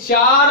4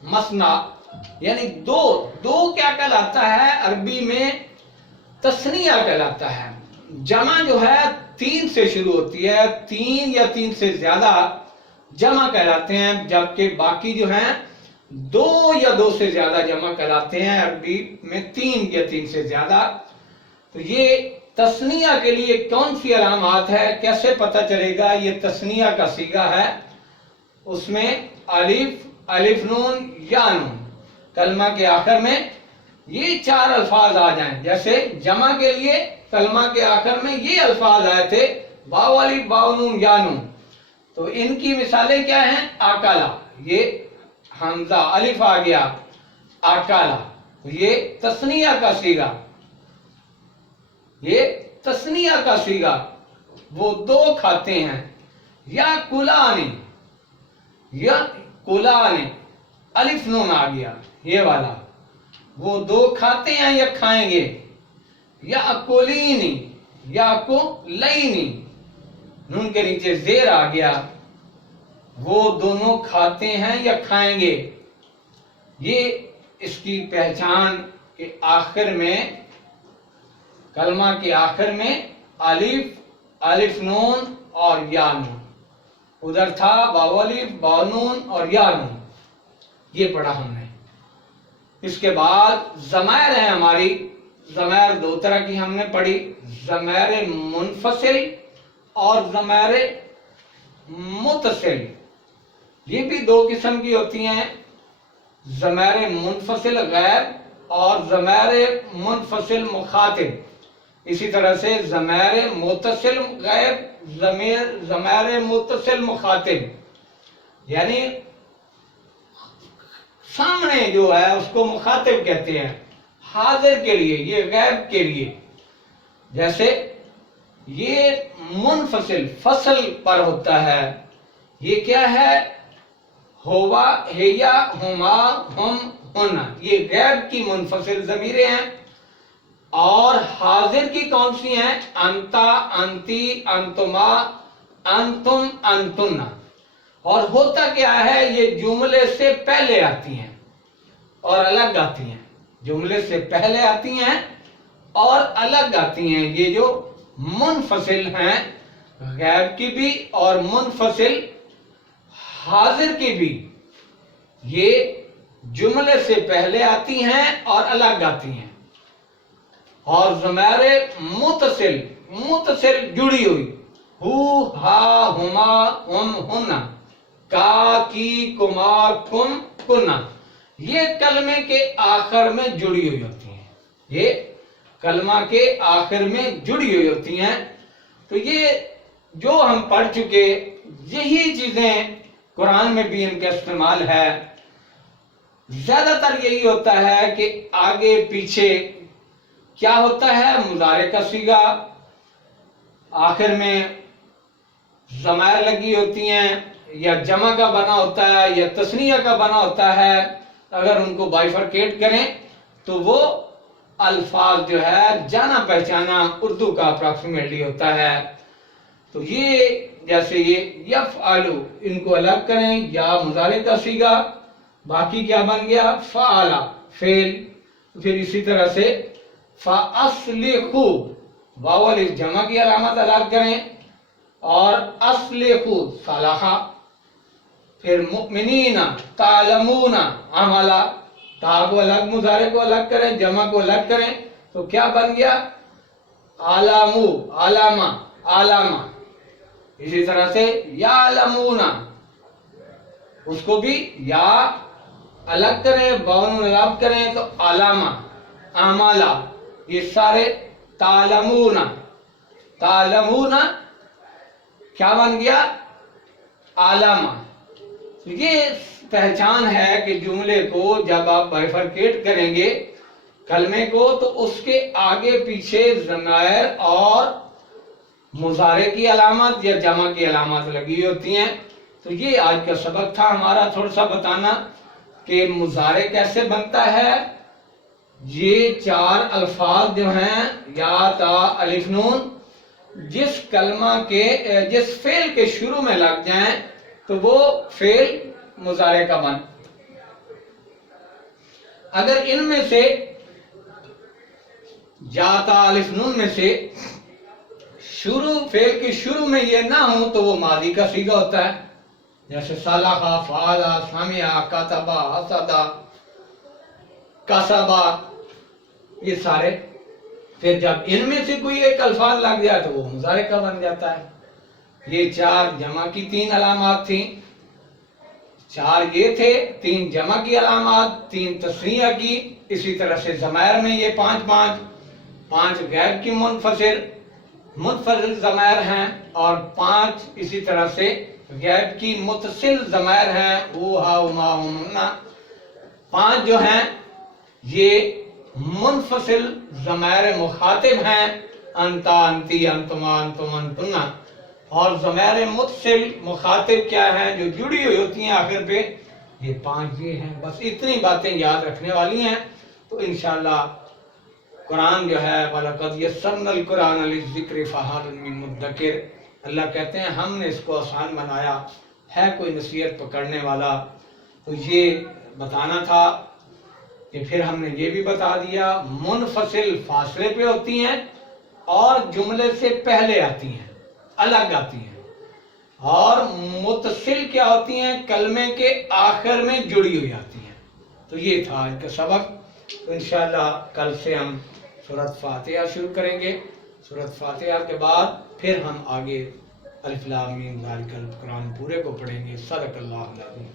مسنا یعنی دو. دو کیا کہلاتا ہے عربی میں؟ تسنیہ کہلاتا ہے. جمع جو ہے تین سے شروع ہوتی ہے، تین یا تین سے زیادہ جمع کہلاتے ہیں، جبکہ باقی جو ہیں دو یا دو سے زیادہ جمع کہلاتے ہیں. عربی میں تین یا تین سے زیادہ. تو یہ تسنیہ کے لیے کون سی علامات ہے، کیسے پتہ چلے گا یہ تسنیہ کا صیغہ ہے؟ اس میں الف، الف نون، یا نون، کلمہ کے آخر میں یہ چار الفاظ آ جائیں. جیسے جمع کے لیے کلمہ کے آخر میں یہ الفاظ آئے تھے، باء الف، باء نون، یا نون. تو ان کی مثالیں کیا ہیں؟ آکالا، یہ حمزہ الف آ گیا، آکالا، یہ تسنیہ کا صیغہ، یہ تسنیہ کا صیغہ. وہ دو کھاتے ہیں. یا کلانی، یا کلانی، الف نون آ گیا یہ والا، وہ دو کھاتے ہیں یا کھائیں گے. یا اکولینی، یا اکولینی، نون کے نیچے زیر آ گیا، وہ دونوں کھاتے ہیں یا کھائیں گے. یہ اس کی پہچان کہ آخر میں کلمہ کے آخر میں الف، الف نون اور یا نون. ادھر تھا باء الف، باء نون اور یا نون. یہ پڑھا ہم نے. اس کے بعد ضمائر ہیں ہماری. ضمائر دو طرح کی ہم نے پڑھی، ضمائر منفصل اور ضمائر متصل. یہ بھی دو قسم کی ہوتی ہیں، ضمائر منفصل غائب اور ضمائر منفصل مخاطب. اسی طرح سے ضمائر متصل غائب، ضمائر متصل مخاطب، یعنی سامنے جو ہے اس کو مخاطب کہتے ہیں، حاضر کے لیے، یہ غائب کے لیے. جیسے یہ منفصل فصل پر ہوتا ہے، یہ کیا ہے؟ ہوا، ہیا، ہما، ہم، ہن. یہ غائب کی منفصل ضمیریں ہیں. اور حاضر کی کون سی ہیں؟ انتا، انتی، انتما، انتم، انتن. اور ہوتا کیا ہے؟ یہ جملے سے پہلے آتی ہیں اور الگ آتی ہیں. جملے سے پہلے آتی ہیں اور الگ آتی ہیں. یہ جو منفصل ہیں غائب کی بھی اور منفصل حاضر کی بھی، یہ جملے سے پہلے آتی ہیں اور الگ آتی ہیں. اور ضمائر متصل، متصل جڑی ہوئی، ہو، ہا، ہما، ہم، ہن، کا، کی، کما، کم، کنا، یہ کلمے کے آخر میں جڑی ہوئی ہوتی ہیں. یہ کلمہ کے آخر میں جڑی ہوئی ہوتی ہیں. تو یہ جو ہم پڑھ چکے، یہی چیزیں قرآن میں بھی ان کا استعمال ہے. زیادہ تر یہی ہوتا ہے کہ آگے پیچھے کیا ہوتا ہے؟ مضارع کا صیغہ، آخر میں ضمائر لگی ہوتی ہیں، یا جمع کا بنا ہوتا ہے یا تثنیہ کا بنا ہوتا ہے. اگر ان کو بائیفرکیٹ کریں تو وہ الفاظ جو ہے جانا پہچانا اردو کا اپروکسیمیٹلی ہوتا ہے. تو یہ جیسے یہ یفعلو، ان کو الگ کریں، یا مضارع کا صیغہ، باقی کیا بن گیا؟ فعل، فعل. پھر اسی طرح سے فَأَصْلِحُوا، واو الف جمع کی علامت الگ کریں، اور اصلحوا صلحہ. پھر مؤمنین، تعلمون، عملا، تا کو الگ، مضارع کو الگ کریں، جمع کو الگ کریں، تو کیا بن گیا؟ علامو، علامہ، علامہ. اسی طرح سے یعلمون، اس کو بھی یا الگ کریں، باء الگ کریں تو علامہ، عملا. یہ سارے تعلمون، تعلمون کیا بن گیا؟ علامہ. یہ پہچان ہے کہ جملے کو جب آپ بائیفرکیٹ کریں گے کلمے کو، تو اس کے آگے پیچھے ضمائر اور مضارع کی علامت یا جمع کی علامات لگی ہوتی ہیں. تو یہ آج کا سبق تھا ہمارا، تھوڑا سا بتانا کہ مضارع کیسے بنتا ہے. یہ چار الفاظ جو ہیں یا، تا، الف، نون، جس کلمہ کے جس فعل کے شروع میں لگ جائیں تو وہ فعل مضارع کا اگر ان میں سے جاتا الف نون میں سے شروع فعل کے شروع میں یہ نہ ہو تو وہ ماضی کا صیغہ ہوتا ہے، جیسے صالحہ، فعلا، سمعا، کتبا، حسدا، کسبا، یہ سارے۔ پھر جب ان میں سے کوئی ایک الفاظ لگ جائے تو وہ مضارع کا بن جاتا ہے۔ یہ 4 جمع کی 3 علامات تھیں، 4 یہ تھے، 3 جمع کی علامات، 3 تثنیہ کی، اسی طرح سے ضمائر میں یہ 5 غیر کی منفصل ضمائر ہیں، اور 5 اسی طرح سے غیب کی متصل ضمائر ہیں، او ہا ما ہمنا۔ 5 جو ہیں یہ منفصل ضمائر مخاطب ہیں، انتا، انتی، انتما، انتم، انتنا، اور ضمائر متصل مخاطب کیا ہیں جو جڑی ہوئی ہوتی ہیں آخر پہ، یہ 5 یہ ہیں۔ بس اتنی باتیں یاد رکھنے والی ہیں، تو انشاءاللہ قرآن جو ہے وَلَقَدْ يَسَّرْنَا الْقُرْآنَ لِلذِّكْرِ فَهَلْ مِن مُدَّكِرٍ، اللہ کہتے ہیں ہم نے اس کو آسان بنایا، ہے کوئی نصیحت پکڑنے والا؟ تو یہ بتانا تھا کہ پھر ہم نے یہ بھی بتا دیا منفصل فاصلے پہ ہوتی ہیں اور جملے سے پہلے آتی ہیں، الگ آتی ہیں، اور متصل کیا ہوتی ہیں، کلمے کے آخر میں جڑی ہوئی آتی ہیں۔ تو یہ تھا آج کا سبق۔ تو انشاءاللہ کل سے ہم سورۃ فاتحہ شروع کریں گے۔ سورۃ فاتحہ کے بعد پھر ہم آگے الف لام میم ذالک القرآن پورے کو پڑھیں گے۔ صدق اللہ العظیم۔